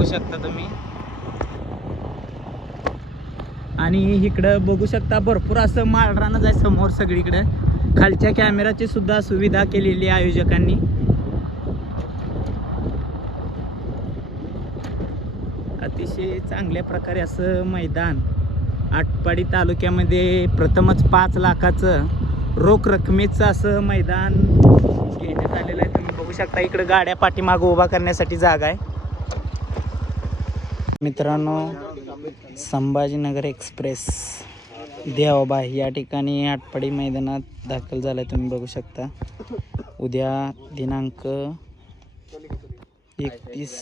बघू शकता तुम्ही. आणि इकडं बघू शकता भरपूर असं माळरानच आहे समोर सगळीकडे. खालच्या कॅमेराची सुद्धा सुविधा केलेली आहे आयोजकांनी. अतिशय चांगल्या प्रकारे असं मैदान आटपाडी तालुक्यामध्ये प्रथमच 5 लाखाचं रोख रकमेचं असं मैदान घेण्यात आलेलं आहे. तुम्ही बघू शकता इकडे गाड्या पाठीमागं उभा करण्यासाठी जागा आहे. मित्रांनो, संभाजीनगर एक्सप्रेस देवाबा या ठिकाणी आटपाडी मैदानात दाखल झालाय. तुम्ही बघू शकता उद्या दिनांक 31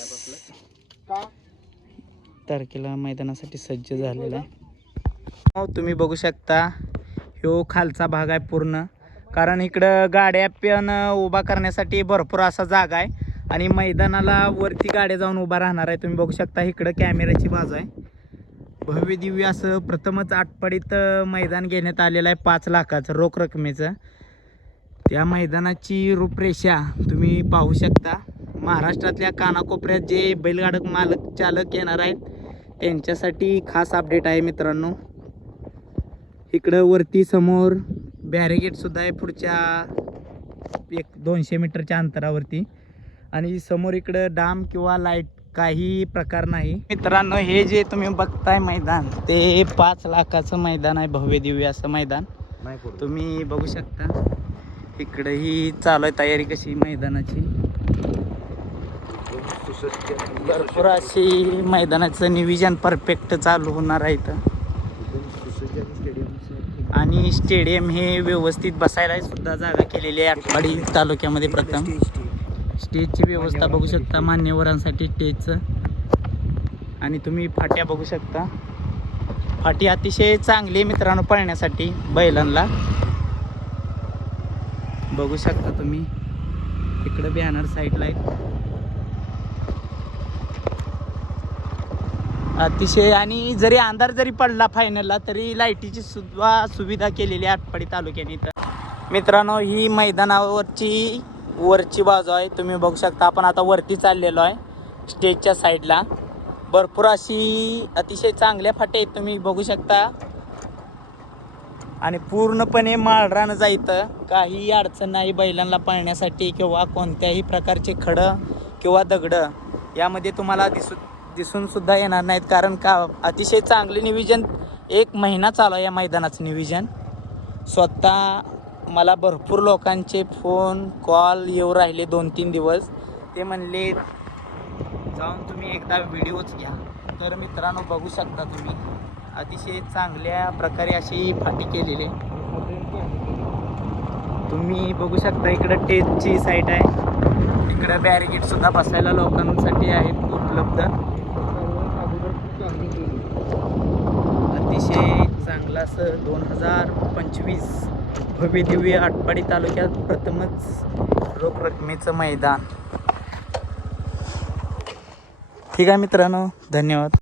तारखेला मैदानासाठी सज्ज झालेला आहे. तुम्ही बघू शकता ह्यो खालचा भाग आहे पूर्ण, कारण इकडं गाड्या पण उभा करण्यासाठी भरपूर असा जागा आहे आणि मैदानाला वरती गाड्या जाऊन उभा राहणार आहे. तुम्ही बघू शकता इकडं कॅमेऱ्याची बाजू आहे. भव्य दिव्य असं प्रथमच आटपाडीत मैदान घेण्यात आलेलं आहे 5 लाखाचं रोख रकमेचं. त्या मैदानाची रूपरेषा तुम्ही पाहू शकता. महाराष्ट्रातल्या कानाकोपऱ्यात जे बैलगाडक मालक चालक येणार आहेत त्यांच्यासाठी खास अपडेट आहे मित्रांनो. इकडं वरती समोर बॅरिगेट सुद्धा आहे पुढच्या 200 मीटरच्या अंतरावरती. आणि समोर इकडं डाम किंवा लाईट काही प्रकार नाही. मित्रांनो, हे जे तुम्ही बघताय मैदान ते 5 लाखाचं मैदान आहे. भव्य दिव्य असं मैदान तुम्ही बघू शकता. इकडं ही चालू आहे तयारी कशी मैदानाची. भरपूर अशी मैदानाचं नियोजन परफेक्ट चालू होणार आहे इथं. आणि स्टेडियम हे व्यवस्थित बसायला सुद्धा जागा केलेली आहे आटपाडी तालुक्यामध्ये. प्रथम स्टेजची व्यवस्था बघू शकता मान्यवरांसाठी स्टेजचं. आणि तुम्ही फाट्या बघू शकता. फाटी अतिशय चांगली मित्रांनो पळण्यासाठी बैलांना. बघू शकता तुम्ही इकडे बॅनर साईडला आहेत अतिशय. आणि जरी अंधार जरी पडला फायनलला तरी लाईटीची सुद्धा सुविधा केलेली आहे आटपाडी तालुक्याने. तर मित्रांनो, ही मैदानावरची वरची बाजू आहे. तुम्ही बघू शकता आपण आता वरती चाललेलो आहे स्टेजच्या साईडला. भरपूर अशी अतिशय चांगल्या फाट्या आहेत तुम्ही बघू शकता. आणि पूर्णपणे माळरान जायचं काही अडचण नाही बैलांना पळण्यासाठी किंवा कोणत्याही प्रकारचे खडं किंवा दगडं यामध्ये तुम्हाला दिसून सुद्धा येणार नाहीत. कारण का अतिशय चांगले नियोजन 1 महिना चालू आहे या मैदानाचं नियोजन. स्वतः मला भरपूर लोकांचे फोन कॉल येऊ राहिले 2-3 दिवस. ते म्हणले जाऊन तुम्ही एकदा व्हिडिओच घ्या. तर मित्रांनो बघू शकता तुम्ही अतिशय चांगल्या प्रकारे अशी फाटी केलेली आहे. तुम्ही बघू शकता इकडं टेजची साईट आहे. इकडं बॅरिगेट सुद्धा बसायला लोकांसाठी आहेत उपलब्ध. अतिशय चांगलं असं 2025 भव्य दिव्य आटपाडी तालुक्यात प्रथमच रोख रकमेचं मैदान. ठीक आहे मित्रांनो, धन्यवाद.